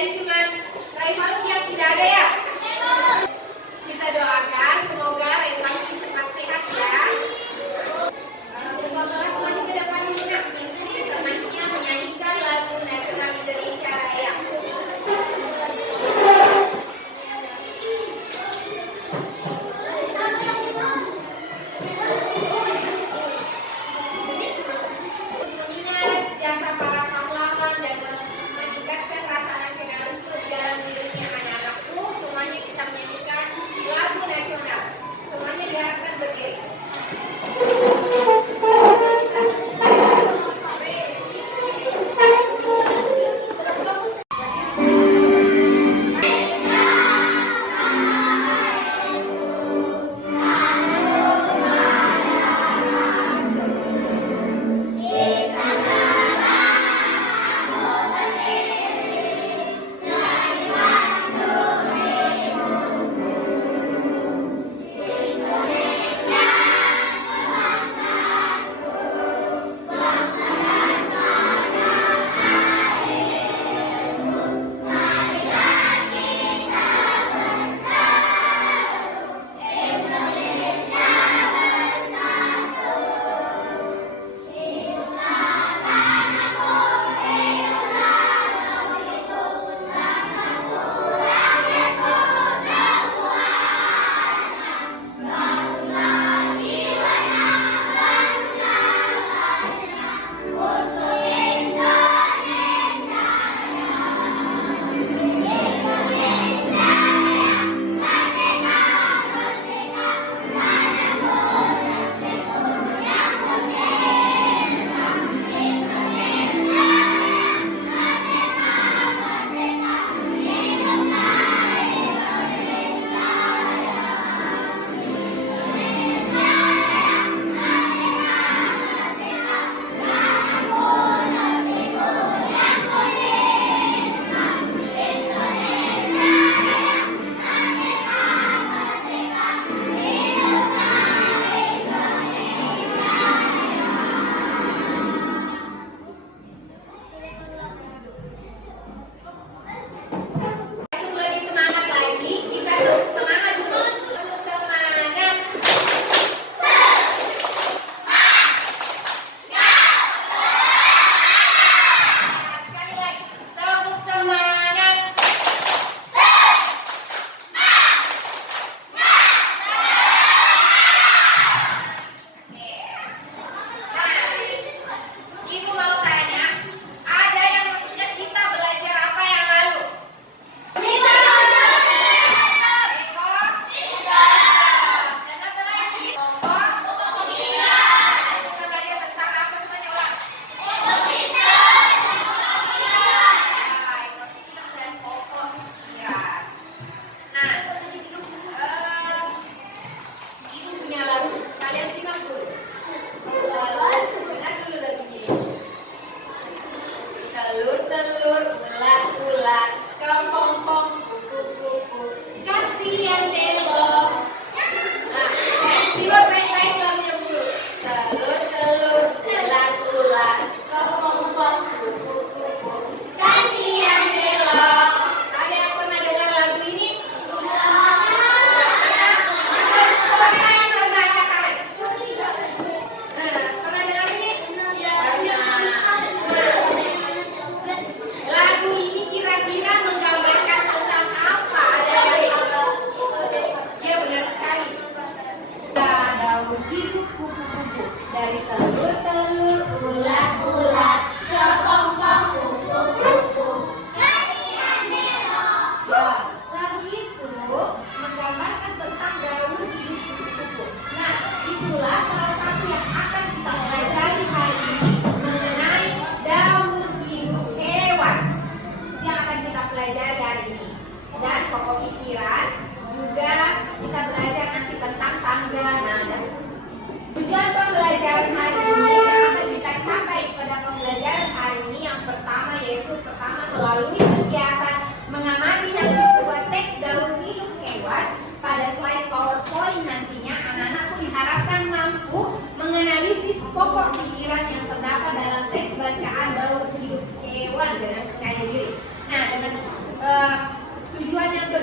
Cuman Raihan yang tidak ada ya. Kita doakan semoga Raihan cepat sehat ya. Untuk kelas maju ke depan ini nak, di sini temannya menyanyikan lagu nasional Indonesia Raya. Mengingat jasa para pahlawan dan meningkatkan rasa nasionalisme di dalam dirinya anak-anakku, semuanya kita menyanyikan lagu nasional. Semuanya diharapkan berdiri. Telur-telur, ulat-ulat, kepompong, kupu-kupu, kasih yang belok. Nah, simak baik-baik lagunya dulu. Telur-telur, ulat-ulat, kepompong, kupu-kupu, kasih yang belok. Ada yang pernah dengar lagu ini? Pernah dengar ini? Lagu ini kira-kira menggambarkan tentang apa? Ada yang tahu? Ya benar sekali. Daun hidup kupu-kupu, dari telur-telur, ulat-ulat, kepompong, kupu-kupu, kasih yang belok. Ya, lagu itu menggambarkan tentang daun hidup kupu-kupu. Nah, itulah salah satu yang akan kita pelajari hari ini mengenai daun hidup hewan yang akan kita pelajari hari ini. Dan pokok pikiran juga kita belajar nanti tentang tangga nada. Tujuan pembelajaran hari ini yang akan kita capai pada pembelajaran hari ini yang pertama yaitu melalui kegiatan mengamati nanti sebuah teks daun hidup hewan. Pada slide PowerPoint nantinya anak-anak pun diharapkan mampu menganalisis pokok pikiran yang terdapat dalam teks bacaan daun hidup hewan dengan percaya diri. Nah, dengan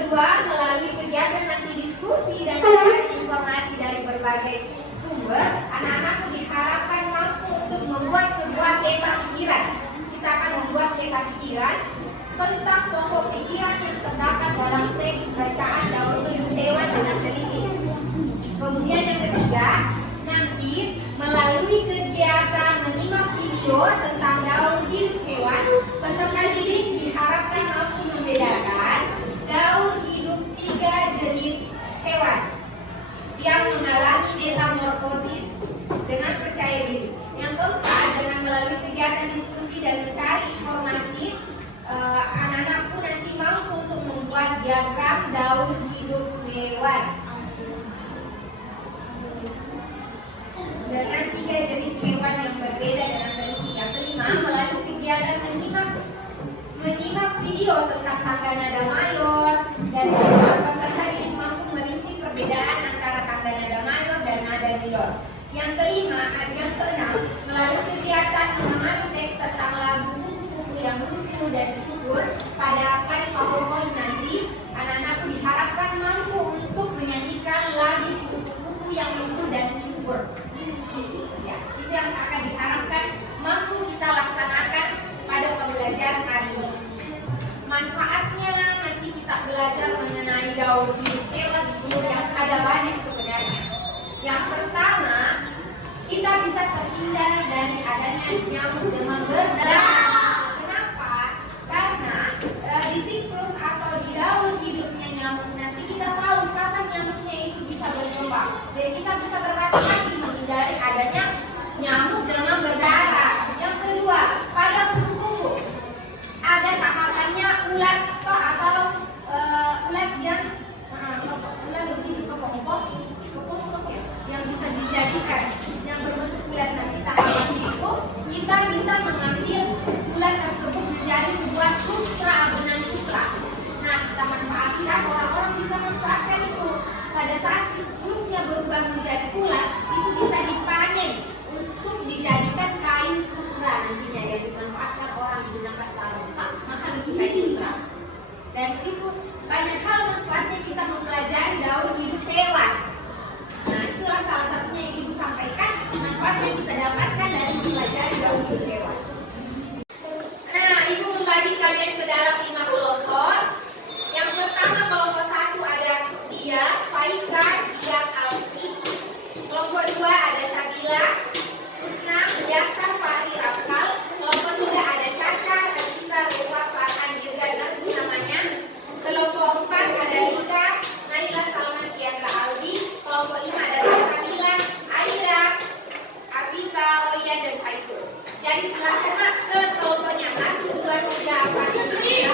kedua, melalui kegiatan nanti diskusi dan mencari informasi dari berbagai sumber, anak-anakku diharapkan mampu untuk membuat sebuah peta pikiran. Kita akan membuat peta pikiran tentang pokok pikiran yang terdapat dalam teks bacaan Daur Hidup Hewan dengan teliti. Kemudian yang ketiga, nanti melalui kegiatan menyimak video tentang daur hidup hewan, peserta didik diharapkan mampu membedakan daur hidup 3 jenis hewan yang mengalami metamorfosis dengan percaya diri. Yang keempat, dengan melalui kegiatan diskusi dan mencari informasi, anak-anakku nanti mampu untuk membuat diagram daur hidup hewan dengan 3 jenis hewan yang berbeda dengan teliti. Yang kelima, melalui kegiatan menyimak video tentang tangga nada mayor dan minor, peserta didik mampu merinci perbedaan antara tangga nada mayor dan nada minor. Yang keenam, melalui kegiatan memahami teks tentang lagu buku-buku yang lucu dan syukur pada slide PowerPoint nanti, anak-anakku diharapkan mampu untuk menyanyikan lagu buku-buku yang lucu dan syukur. Ya, itu yang akan diharapkan mampu kita laksanakan pada pembelajaran hari ini. Manfaatnya nanti kita belajar mengenai daur hidup hewan itu yang ada banyak sebenarnya. Yang pertama, kita bisa terhindar dari adanya nyamuk demam berdarah. Kenapa? Karena di siklus atau di daur hidupnya nyamuk nanti kita tahu kapan nyamuknya itu bisa berkembang. Dan kita bisa berhati-hati menghindari adanya nyamuk demam berdarah. Yang kedua, pada kupu-kupu ada tahapannya ulat atau ulat yang ulat begitu kepompong yang bisa dijadikan yang berbentuk ulat nanti tahapan itu kita bisa mengambil ulat tersebut menjadi sebuah sutra, benang sutra. Nah, kita manfaatkan, orang-orang bisa manfaatkan itu pada saat siklusnya berubah menjadi ulat itu bisa dipanen untuk dijadikan kain sutra nantinya yang dimanfaatkan orang menggunakan sarung maka itu kain sutra. Dari situ banyak hal manfaatnya kita mempelajari daur hidup hewan. Nah, itulah salah satunya yang Ibu sampaikan, manfaat yang kita dapatkan dari mempelajari daur hidup hewan. Nah, Ibu membagi kalian ke dalam 5 kelompok. Yang pertama, kelompok 1 ada Dia, Faika, Dia, Alfi. Kelompok 2 ada Sabila, Husna, Yasar, Fahri, Rakal. Kelompok 3 ada Caca, Aziza, Rewa, Farhan, Dirga, Ganti namanya. Kelompok 4 ada Rika, Naila, Salman, Tiandra, Aldi. Kelompok 5 ada Sabila, Aira, Abita, Oyan, dan Faizul. Jadi silakan ke kelompoknya 1, 2, 3, 4, 5.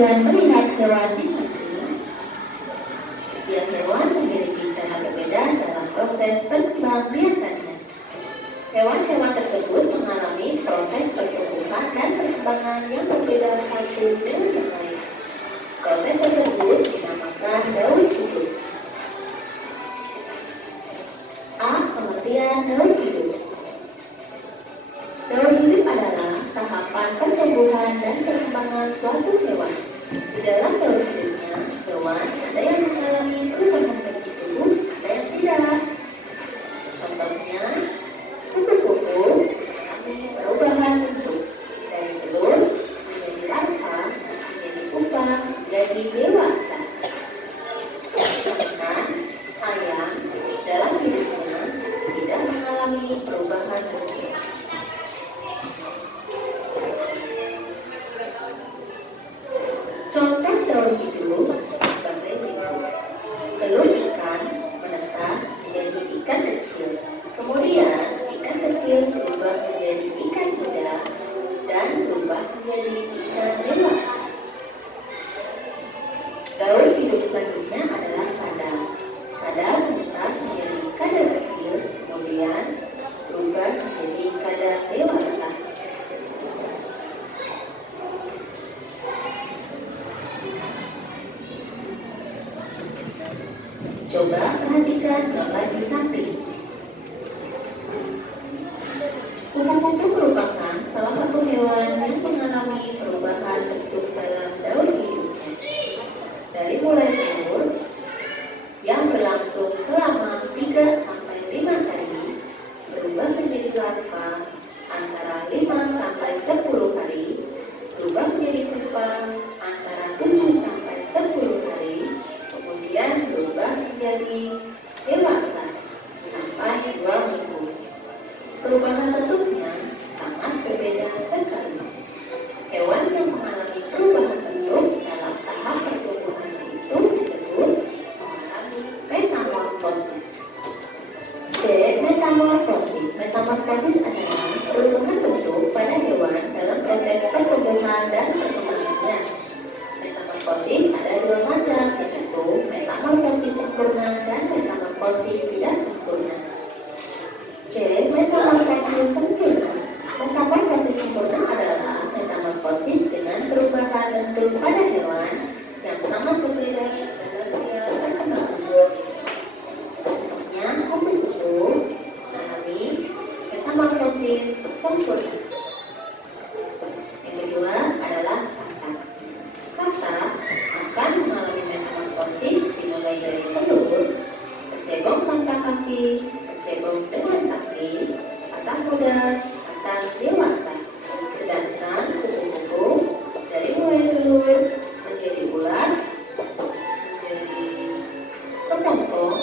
kalian melihat hewan di sini, setiap hewan memiliki cara berbeda dalam proses berkembang biakannya. Hewan-hewan tersebut mengalami proses pertumbuhan dan perkembangan yang berbeda satu dengan yang lain. Proses tersebut dinamakan daur hidup. A. Pengertian daur hidup. Daur hidup adalah tahapan pertumbuhan dan perkembangan suatu hewan. Di dalam daur hidupnya, hewan ada yang mengalami perubahan bentuk tubuh, ada yang tidak. Contohnya, kupu-kupu mengalami perubahan bentuk dari telur menjadi larva, menjadi pupa, menjadi dewasa. Sedangkan ayam dalam hidupnya tidak mengalami perubahan bentuk. Contoh daur hidup sebagai berikut. Telur ikan menetas menjadi ikan kecil. Kemudian ikan kecil berubah menjadi ikan muda dan berubah menjadi ikan dewasa. Daur hidup selanjutnya adalah kadal. Kadal menetas menjadi kadal kecil, kemudian berubah menjadi kadal dewasa. Coba perhatikan gambar di samping. Kupu-kupu merupakan salah satu hewan yang mengalami perubahan bentuk dalam daur hidupnya. Dari mulai telur yang berlangsung selama 3-5 hari, berubah menjadi larva antara 5-10 hari, berubah menjadi pupa antara 7-10 hari, kemudian berubah menjadi dewasa sampai 2 minggu. Perubahan bentuknya sangat berbeda sekali. Hewan yang mengalami perubahan bentuk dalam tahap pertumbuhan itu disebut mengalami metamorfosis. C. Metamorfosis. Metamorfosis adalah perubahan bentuk pada hewan dalam proses pertumbuhan dan perkembangannya. Metamorfosis ada dua macam, yaitu metamorfosis sempurna dan metamorfosis tidak sempurna. C. Metamorfosis sempurna. Metamorfosis sempurna adalah metamorfosis dengan perubahan bentuk pada hewan yang sangat berbeda dalam dia perkembangan. Contohnya, kupu-kupu mengalami metamorfosis sempurna. Yang kedua adalah katak. Katak akan mengalami metamorfosis dimulai dari telur, bercebong tanpa kaki, bercebong dengan kaki, katak muda, katak dewasa. Sedangkan kupu-kupu dari mulai telur menjadi ular, menjadi kepompong,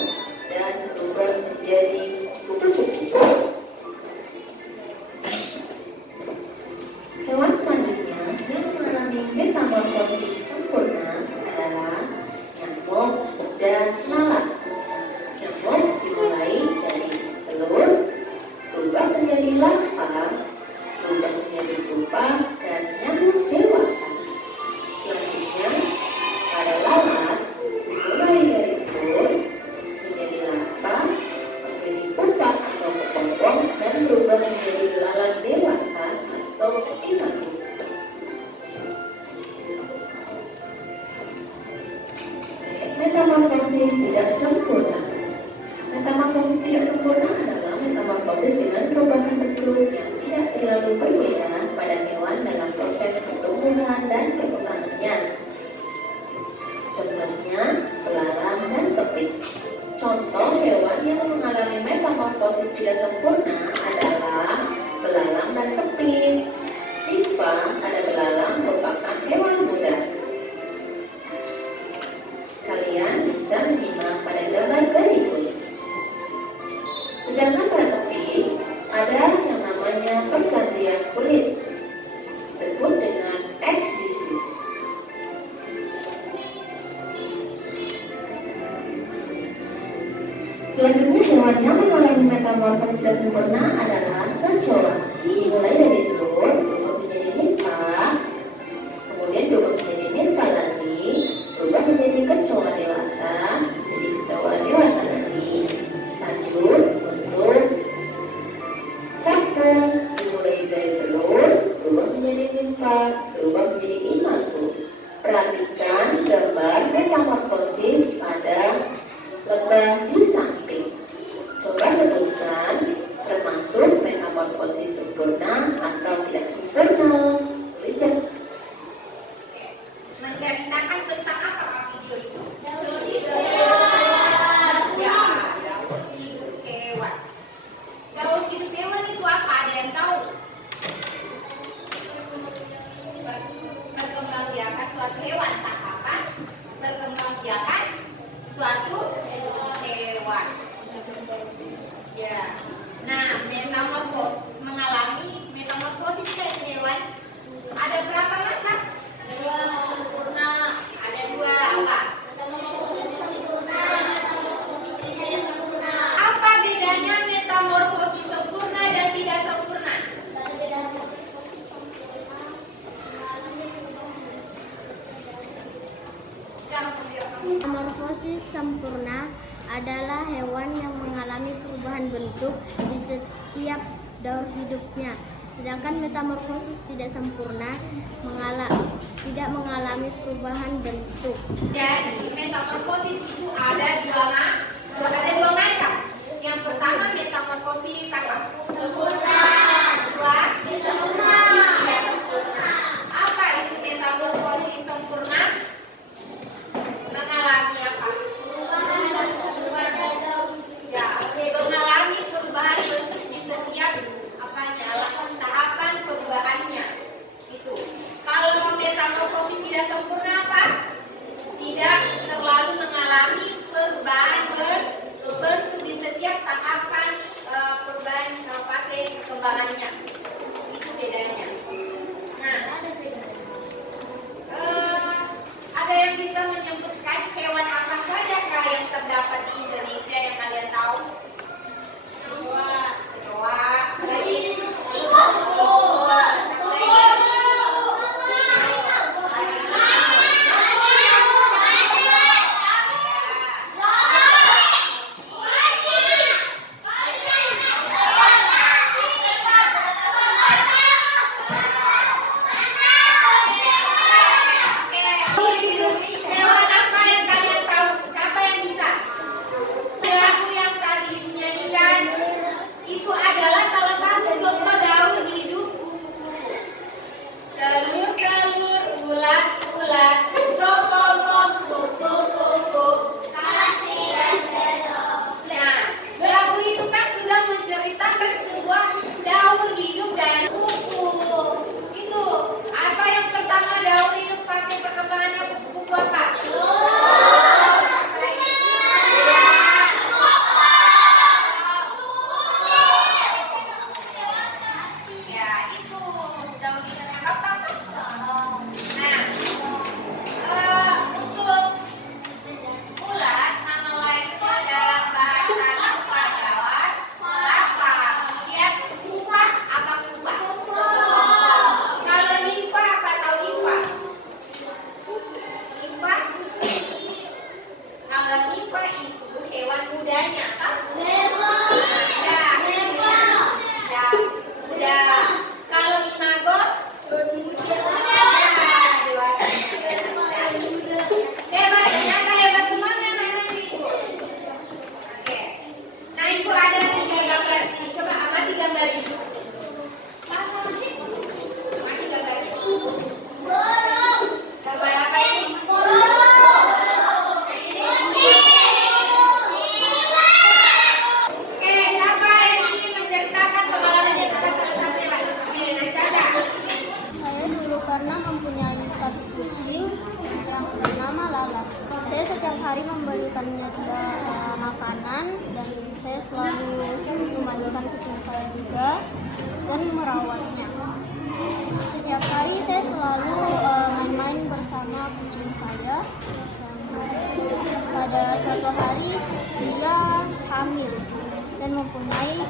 dan berubah menjadi kupu-kupu. Hewan selanjutnya yang mengalami metamorfosis sempurna adalah nyamuk dan lalat. Nyamuk dimulai dari telur, berubah menjadi larva, berubah menjadi pupa, dan nyamuk dewasa. Selanjutnya, pada lalat dimulai dari telur, menjadi larva, menjadi pupa atau kepompong, dan berubah menjadi lalat dewasa atau immature. Metamorfosis tidak sempurna. Metamorfosis tidak sempurna adalah metamorfosis dengan perubahan bentuk yang tidak terlalu berbeda pada hewan dalam proses pertumbuhan dan perkembangannya. Contohnya, belalang dan kepik. Contoh hewan yang mengalami metamorfosis tidak sempurna adalah belalang dan kepik. Jika ada belalang merupakan hewan muda. Kalian bisa menyimak pada gambar berikut. Sedangkan pada kepik ada yang namanya pergantian kulit, disebut dengan ekdisis. Selanjutnya hewan yang mengalami metamorfosis tidak sempurna adalah kecoa. Dimulai dari telur berubah menjadi nimfa, kemudian berubah menjadi nimfa dan gambar metamorfosis pada lebah di samping. Coba sebutkan termasuk metamorfosis sempurna atau tidak sempurna. Tulis ya. Menceritakan tentang apa Kak video itu? Daur hidup hewan. Ya, daur hidup hewan. Daur hidup hewan itu apa? Ada yang tahu? Perkembangbiakan suatu hewan, tak apa? Perkembangbiakan suatu hewan. Ya. Nah, mengalami metamorfosis dari hewan ada berapa macam? Dua sempurna. Ada dua apa? Metamorfosis sempurna. Metamorfosis tidak sempurna. Apa bedanya metamorfosis sempurna dan tidak sempurna? Metamorfosis sempurna adalah hewan yang mengalami perubahan bentuk di setiap daur hidupnya. Sedangkan metamorfosis tidak sempurna tidak mengalami perubahan bentuk. Jadi metamorfosis itu ada dua macam. Yang pertama metamorfosis apa? Sempurna. Kedua Tidak sempurna. tidak sempurna. Apa itu metamorfosis sempurna? Mengalami apa? Perubahan bentuk pada daur Ya, mengalami perubahan bentuk di setiap tahapan perubahannya. Itu. Kalau metamorfosis tidak sempurna apa? Tidak terlalu mengalami perubahan bentuk di setiap tahapan perubahan fase perkembangannya. Itu bedanya. Nah, ada yang bisa menyebutkan hewan apa saja Kak yang terdapat di Indonesia yang kalian tahu? Kecoa, lagi, hewan apa yang kalian tahu? Siapa yang bisa? Lagu yang tadi dinyanyikan itu adalah salah satu contoh daur hidup kupu-kupu. Telur-telur, ulat-ulat, kok kupu-kupu. Nah, lagu itu kan sudah menceritakan sebuah daur hidup dari kupu. Itu apa yang pertama daur hidup fase perkembangannya kupu-kupu apa? Ya, itu daur hidupnya apa? Nah, untuk ulat nama lainnya dalam bahasa Jawa adalah lapa. Kemudian kupa apa kupa? Kalau nimpa apa tahu nimpa? Nimpa? Kalau nimpa itu hewan mudanya, kan? Ya, muda. Kalau imago? Hebat, ternyata hebat semuanya anak-anak ibu. Oke. Nah, ibu ada 3 gambar sini. Coba amati gambar ini. Amati gambar ini. Gambar apa ini? Oke, siapa yang ingin menceritakan pengalamannya tentang salah satu hewan? Oke, Najasa. Saya dulu pernah mempunyai satu kucing yang bernama Lala. Saya setiap hari memberikannya dia makanan dan saya selalu memandikan kucing saya juga dan merawatnya. Setiap hari saya selalu main-main bersama kucing saya. Dan pada suatu hari dia hamil dan mempunyai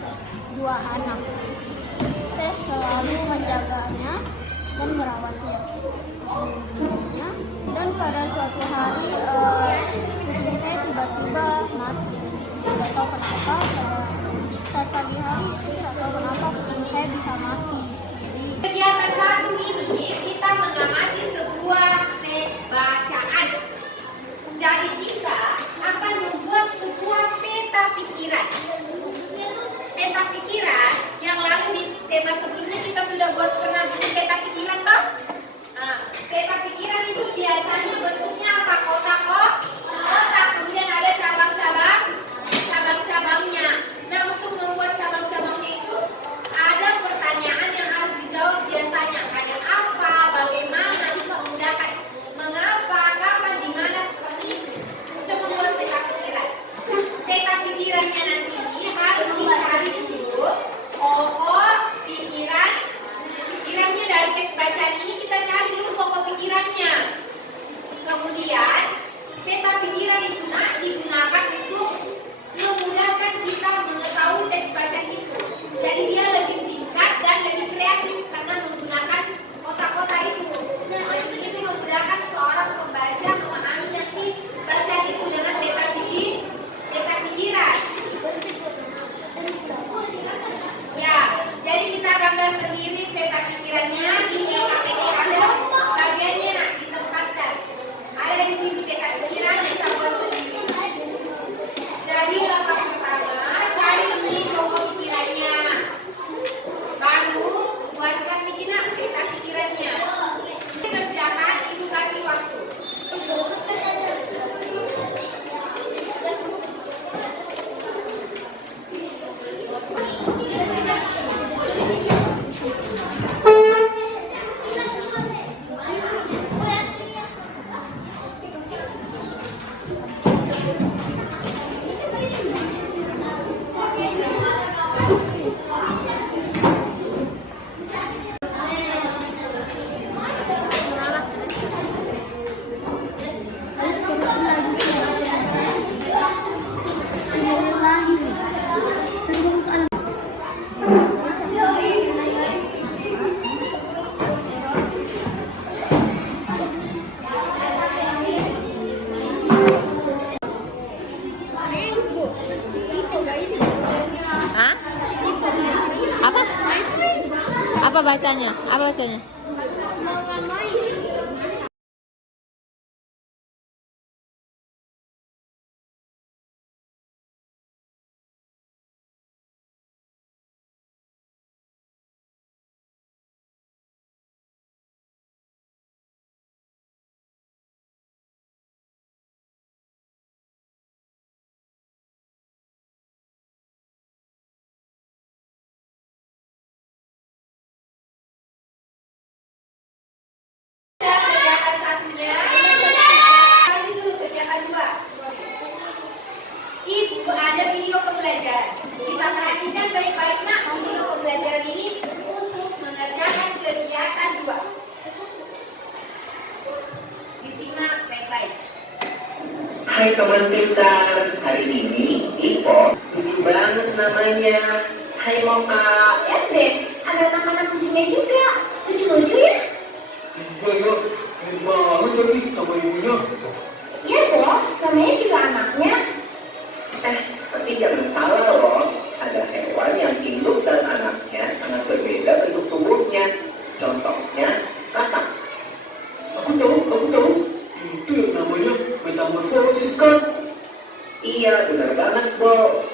2 anak. Saya selalu menjaganya dan merawatnya. Dan pada suatu hari kucing saya tiba-tiba mati. Tidak tahu kenapa. Pada saat pagi hari saya tidak tahu kenapa kucing saya bisa mati. Jadi Kegiatan satu ini kita mengamati sebuah teks bacaan. Jadi kita akan membuat sebuah peta pikiran. Peta pikiran yang lalu di tema sebelumnya kita sudah pernah bikin peta pikiran toh? Nah, peta pikiran itu biasanya bentuknya apa? Kotak. Kemudian ada cabang-cabangnya. Nah, untuk membuat cabang-cabangnya itu ada pertanyaan yang harus dijawab biasanya. Kayak apa, bagaimana, itu memudahkan. Mengapa, kapan, di mana, seperti itu. Untuk membuat peta pikiran. Peta pikirannya nanti harus dicari dulu. Pokok pikirannya dari teks bacaan ini kita cari dulu pokok pikirannya. Kemudian peta pikiran itu digunakan untuk memudahkan kita mengetahui teks bacaan itu. Jadi dia lebih singkat dan lebih kreatif karena menggunakan kotak-kotak itu. Dan itu memudahkan seorang pembaca memahami nanti bacaan itu dengan peta pikiran. Ya, jadi kita gambar sendiri peta pikirannya. Ini KPK ada bagiannya ditempatkan. Ada di sini peta pikiran kita buat sendiri. Jadi langkah pertama cari ini pokok pikirannya. Baru buatkan peta pikirannya. Kerjakan ibu kasih waktu. Apa bahasanya? Apa bahasanya? Kegiatan satunya, kali dulu kegiatan 2. Ibu ada video pembelajaran. Kita perhatikan baik-baik nak video pembelajaran ini untuk mengerjakan kegiatan 2. Disimak baik-baik. Hai teman pintar, hari ini Ipo lucu banget namanya. Hai Moka. Ya Beb, ada anak-anak lucunya juga. Lucu-lucu ya? Iya, mirip banget tadi sama ibunya. Iya kok, namanya juga anaknya. Tapi jangan salah loh, ada hewan yang induk dan anaknya sangat berbeda bentuk tubuhnya. Contohnya, katak. Aku tahu. Itu yang namanya metamorfosis kan? Iya, benar banget, Bo.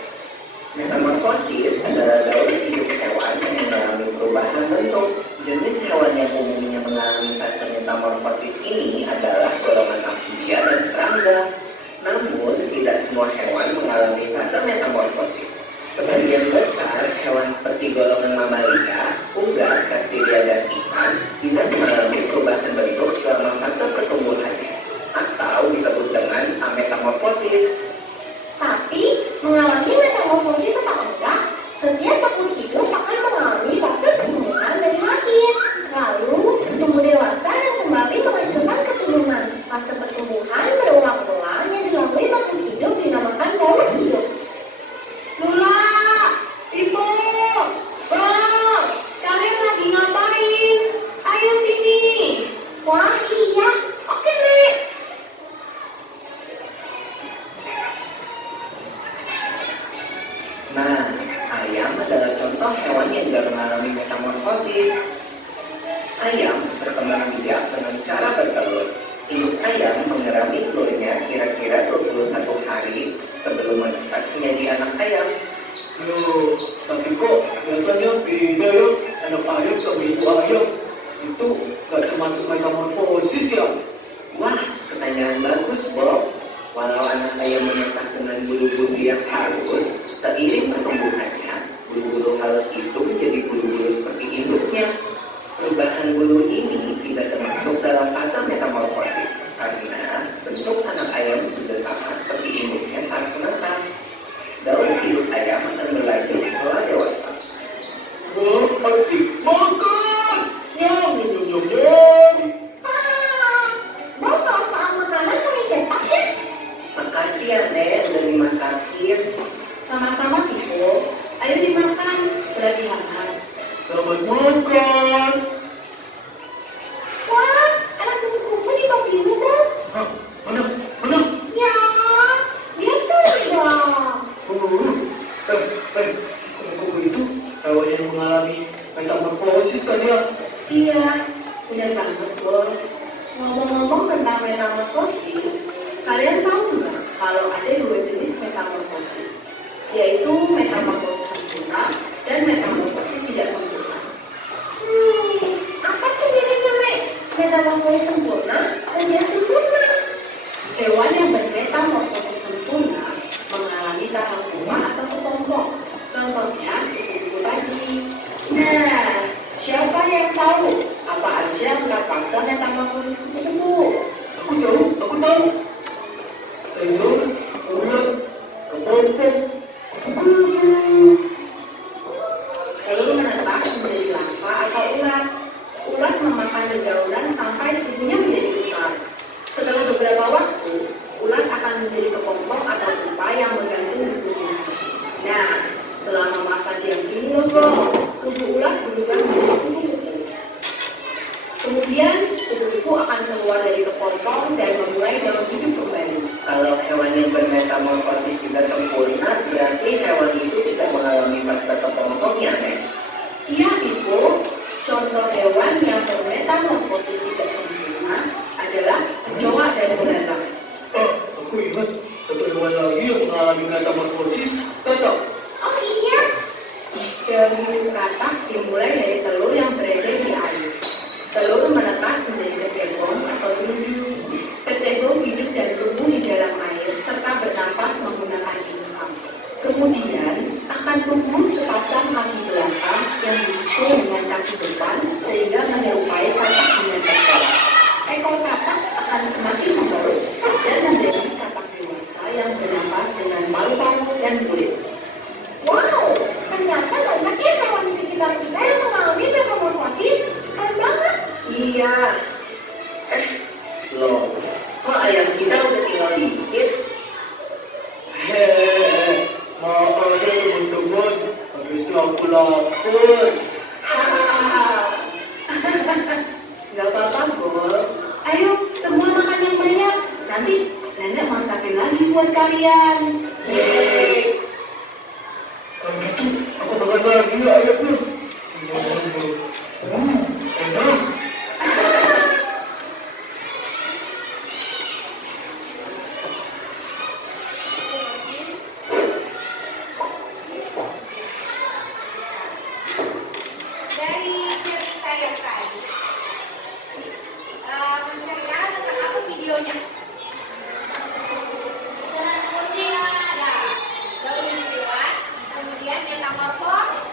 Metamorfosis adalah daur hidup hewan yang mengalami perubahan bentuk. Jenis hewan yang umumnya mengalami fase metamorfosis ini adalah golongan amfibia dan serangga. Namun, tidak semua hewan mengalami fase metamorfosis. Sebagian besar hewan seperti golongan mamalia, unggas, reptilia, dan ikan tidak mengalami perubahan bentuk selama fase pertumbuhannya, atau disebut dengan ametamorfosis. Tapi, mengalami metamorfosis atau enggak, setiap makhluk hidup akan mengalami fase pertumbuhan dari lahir. Lalu, tumbuh dewasa dan kembali menghasilkan keturunan. Fase pertumbuhan berulang-ulang yang dilalui makhluk hidup dinamakan daur hidup. Lula, Ibu, Bang, kalian lagi ngapain? Ayo sini. Wah iya, oke Nek. Nah, ayam adalah contoh hewan yang tidak mengalami metamorfosis. Ayam berkembang biak dengan cara bertelur. Induk ayam mengerami telurnya kira-kira 21 hari sebelum menetas menjadi anak ayam. Loh, tapi kok kelihatannya beda ya anak ayam sama ibu ayam. Itu gak termasuk metamorfosis ya? Wah, pertanyaan bagus, Bob. Walau anak ayam menetas dengan bulu-bulu yang halus, seiring pertumbuhannya, bulu-bulu halus itu menjadi bulu-bulu seperti induknya. Perubahan bulu ini tidak termasuk dalam fase metamorfosis karena bentuk anak ayam sudah sama seperti induknya saat menetas. Daun hidup ayam akan berlanjut setelah dewasa. Wah, asik makan! Nyam, nyam, nyam, nyam. Mau kalau soal makanan mau dicetak ya? Makasih ya, Nek, udah dimasakin. Sama-sama, Pipo. Ayo dimakan, selagi hangat. Selamat makan! Wah, ada kupu-kupu di kopimu dong. Hah? Mana? Mana? Ya, dia tuh dong. Kupu-kupu itu hewan yang mengalami metamorfosis kan ya? Iya, benar banget, Bob. Ngomong-ngomong tentang metamorfosis, kalian tahu nggak kalau ada dua jenis metamorfosis, yaitu metamorfosis sempurna dan metamorfosis tidak sempurna. Apa tuh bedanya, Mek? Metamorfosis sempurna dan tidak sempurna. Hewan yang bermetamorfosis sempurna mengalami tahap tua atau kepompong. Contohnya kupu-kupu tadi. Nah, siapa yang tahu apa aja empat fase metamorfosis kupu-kupu? Aku tahu. Telur, ulat, kepompong, kupu-kupu. Telur menetas menjadi larva atau ulat. Ulat memakan dedaunan sampai tubuhnya menjadi besar. Setelah beberapa waktu, ulat akan menjadi kepompong atau pupa yang menggantung di tubuhnya. Nah, selama masa diam ini tubuh ulat berubah menjadi kupu-kupu. Kemudian, kupu-kupu akan keluar dari kepompong dan memulai dalam hidup kembali. Kalau hewan yang bermetamorfosis tidak sempurna, berarti hewan itu tidak mengalami fase kepompong ya, Nek? Iya, Ibu. Contoh hewan yang bermetamorfosis tidak sempurna adalah kecoa dan belalang. Aku ingat satu hewan lagi yang mengalami metamorfosis, katak. Oh iya, Teori hidup katak dimulai dari telur yang berada di air. Telur menetas menjadi kecebong atau duyung. Kecebong hidup dan tumbuh di dalam air serta bernapas menggunakan insang. Kemudian akan tumbuh sepasang kaki belakang yang disusul dengan kaki depan sehingga menyerupai katak dengan ekor. Ekor katak akan semakin membaut dan menjadi katak dewasa yang bernapas dengan paru-paru dan kulit. wow, ternyata banyak ya hewan di sekitar kita yang mengalami metamorfosis. Keren banget. Iya. Loh, kok ayam kita udah tinggal dikit? Hehehe, maaf ya teman-teman, habisnya aku lapar. Gak apa-apa, Bol. Ayo, semua makan yang banyak. Nanti nenek masakin lagi buat kalian. Yeay. Kalau gitu, aku makan lagi ya ayamnya. Enak. Dari cerita yang tadi, menceritakan tentang apa videonya? Musik ada, daun hijauan, kemudian metamorfosis,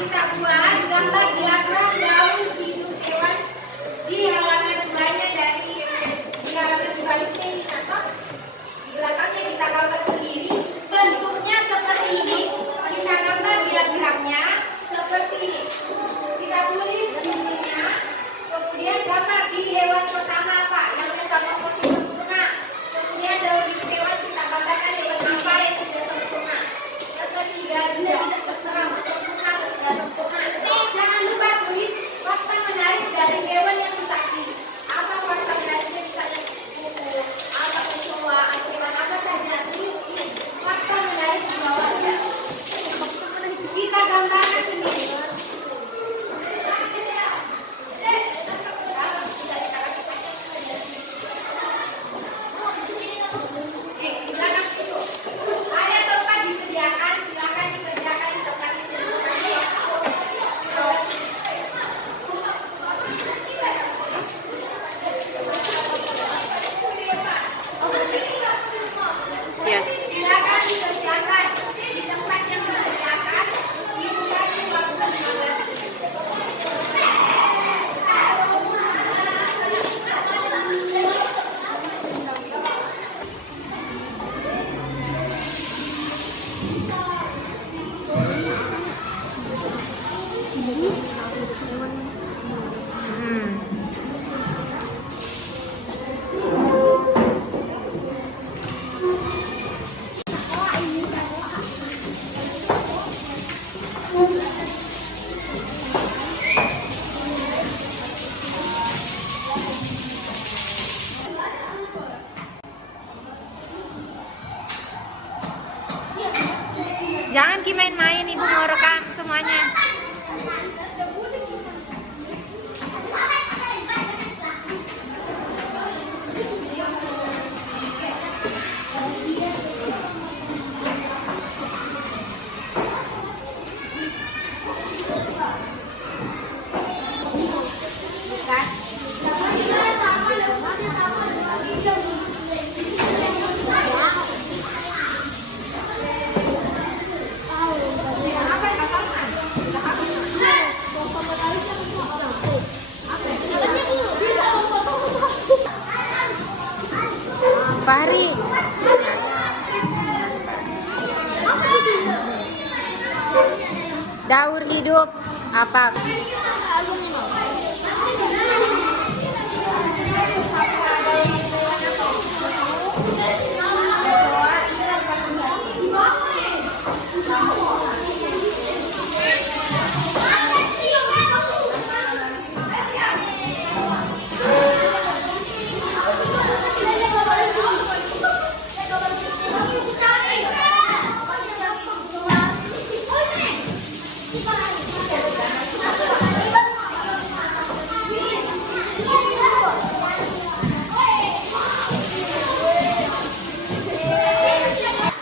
kita buat gambar diagram daun hidup hewan di halaman 2-nya dari di halaman dibaliknya ini atau di belakangnya kita gambar sendiri. Bentuknya seperti ini. Kita gambar diagramnya seperti ini. Kita tulis intinya. Kemudian gambar di hewan pertama Pak yang metamorfosis sempurna. Kemudian daun hidup hewan kita gambarkan hewan apa yang sudah sempurna. Yang ketiga juga sempurna. Jangan lupa tulis fakta menarik dari hewan yang kita pilih. Apa fakta menariknya, misalnya buku, apa kecoa, atau hewan apa saja. Tulis ini fakta menarik di bawahnya. Kita gambarkan sendiri. Ada tempat disediakan, silakan dikerjakan di tempat itu. Ya. Silakan dikerjakan di tempat yang disediakan di durasi waktu 15 menit. Jangan Ki main-main, Ibu mau rekam semuanya. Fahri. Daur hidup apa?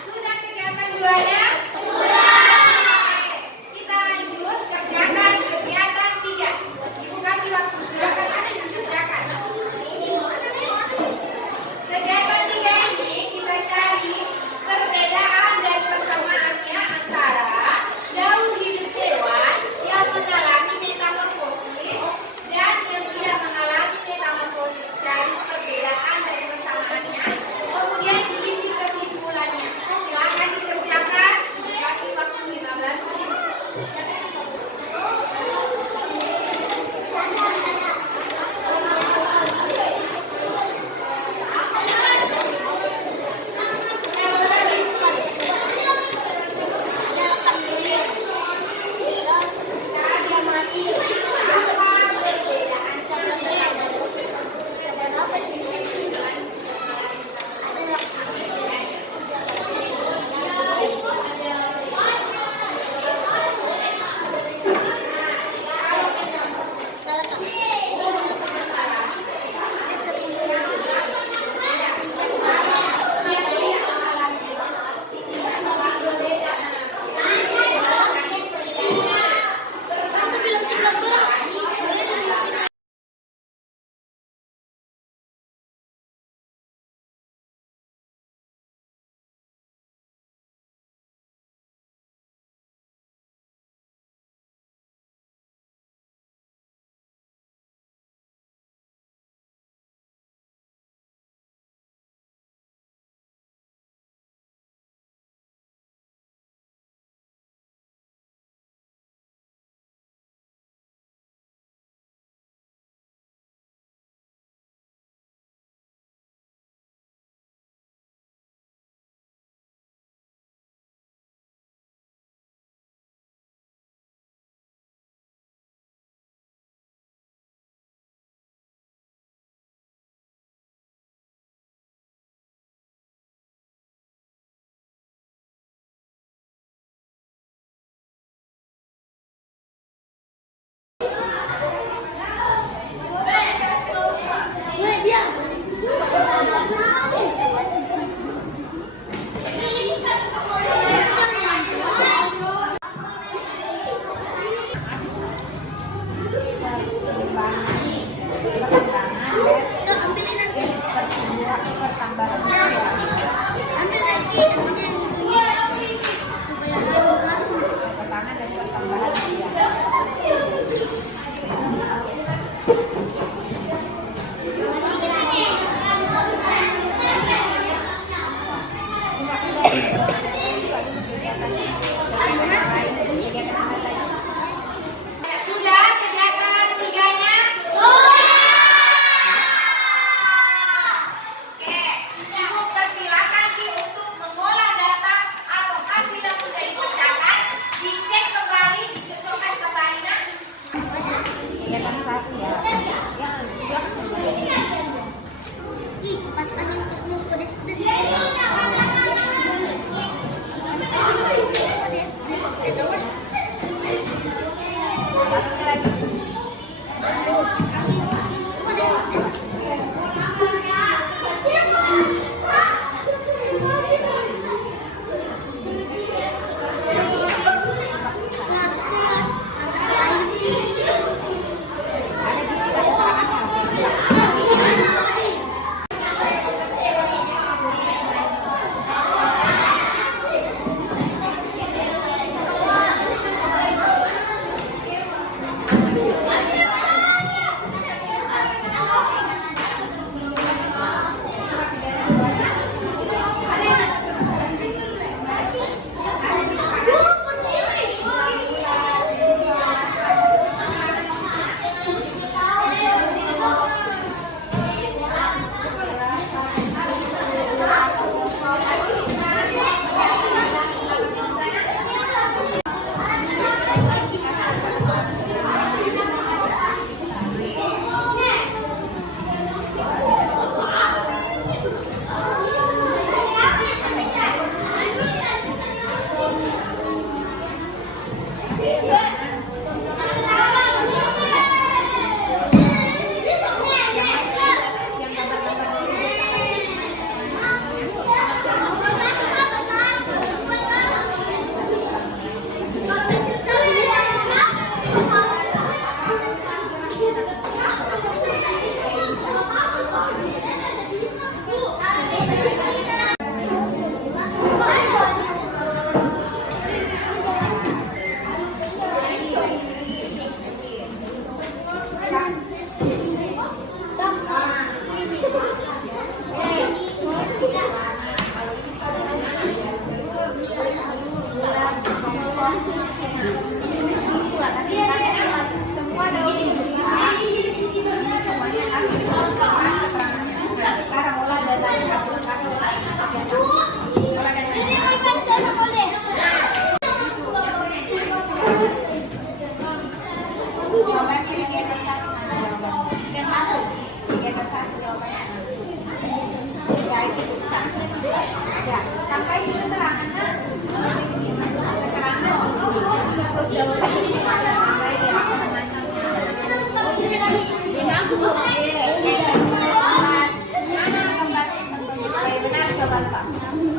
Sudah kegiatan 2-nya? Sudah. Kita lanjut kerjakan kegiatan 3. Ibu kasih waktu, silakan ada yang kerjakan. Kegiatan 3 ini kita cari perbedaan dan persamaannya antara daun hidup hewan yang menarik satu ya. Yang dua kan Ih, pas angin kosmos pedes-pedes. Semua daun semuanya asli sekarang olah dan hasil jawabannya kegiatan satu kegiatan satu jawabannya ya itu ya sampai itu keterangan terus jawabannya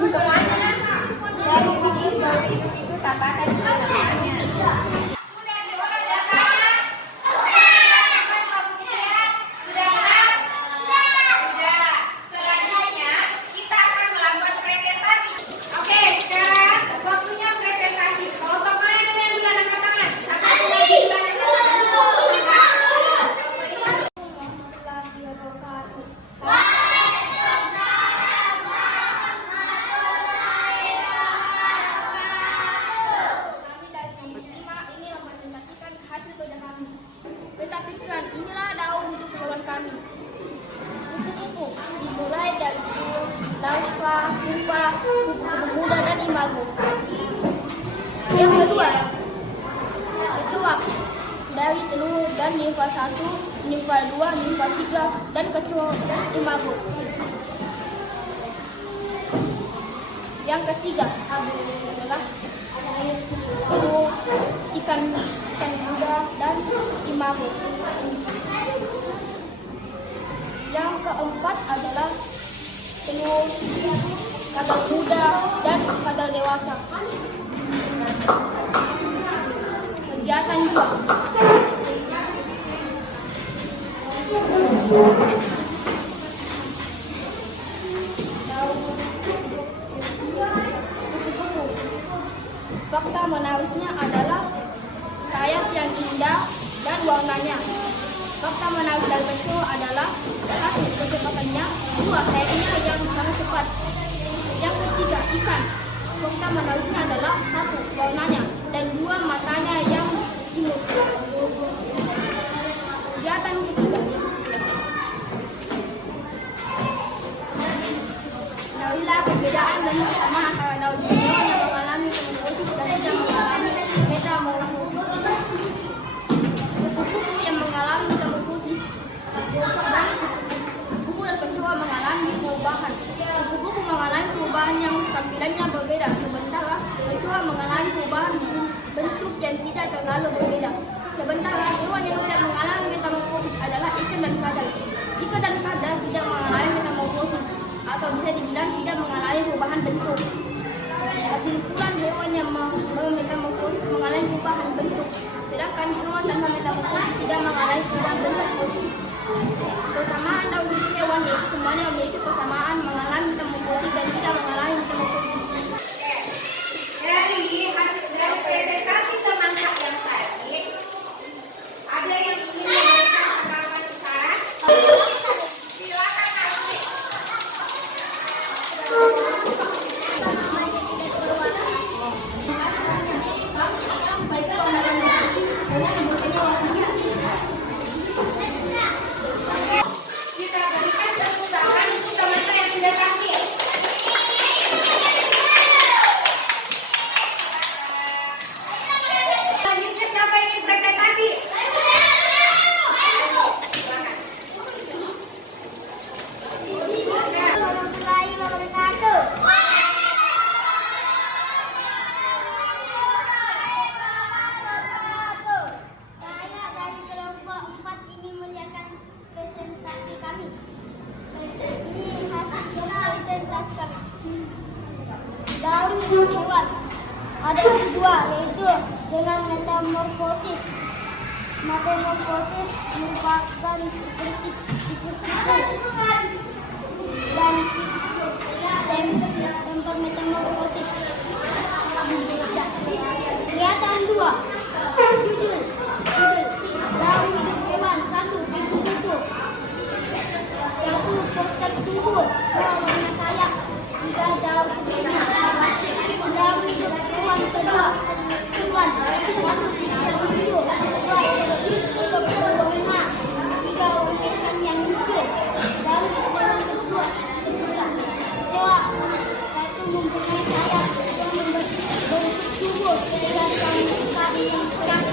semuanya dari segi itu tambahkan namanya. Betapkan, inilah daun hidup hewan kami. Kupu-kupu dimulai dari larva, pupa, kupu-kupu muda dan imago. Yang kedua, kecoa dari telur dan nimfa 1, nimfa 2, nimfa 3 dan kecoa dan imago. Yang ketiga adalah telur ikan muda dan imago. Yang keempat adalah telur kadal muda dan kadal dewasa. Kegiatan 2. Kupu-kupu. Fakta menariknya adalah sayap yang indah dan warnanya. Fakta menarik dari kecoa adalah 1. Kecepatannya, 2. Sayapnya yang sangat cepat. Yang ketiga, ikan. Fakta menariknya adalah 1. Warnanya dan 2. Matanya yang imut. Kegiatan ketiga. Kenalilah perbedaan dan kesamaan antara daun hewan yang mengalami metamorfosis dan tidak mengalami metamorfosis. Kupu-kupu yang mengalami metamorfosis perubahan yang tampilannya berbeda, sementara kecoa mengalami perubahan bentuk yang tidak terlalu berbeda. Sementara hewan yang tidak mengalami metamorfosis adalah ikan dan kadal. Ikan dan kadal tidak mengalami metamorfosis, atau bisa dibilang tidak mengalami perubahan bentuk. Kesimpulan, hewan yang metamorfosis mengalami perubahan bentuk, sedangkan hewan tanpa metamorfosis tidak mengalami perubahan bentuk. Kesamaan daun hidup hewan yaitu semuanya memiliki persamaan mengalami metamorfosis dan tidak mengalami metamorfosis. Dari presentasi teman-teman yang tadi, ada yang ingin memberikan tanggapan saran? Silakan Asri. Kita berikan tepuk tangan untuk teman-teman yang sudah tampil. Selanjutnya siapa yang ingin presentasi? Warahmatullahi wabarakatuh. Saya dari kelompok 4 ingin melihatkan presentasi kami. Ini hasil presentasi kami. Daun hidup hewan ada dua, yaitu dengan metamorfosis. Metamorfosis merupakan seperti kupu-kupu dan tanpa metamorfosis. Kelihatan dua. Judul daun hidup hewan 1 kupu-kupu, 1 poster tubuh, 2 warna sayap, 3 daun hidup hewan kedua hewan 1 sinar hijau, 2 berwarna, 3 warna ikan yang lucu. Daun hidup hewan kedua kecoa 1 mempunyai sayap, 2 membentuk tubuh, 3 sang ikan yang keras.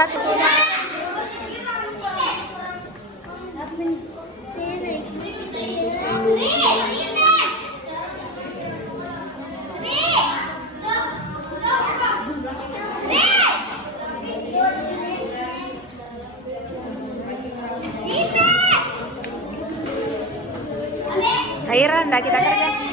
pakai. Airan, dah kita kerja.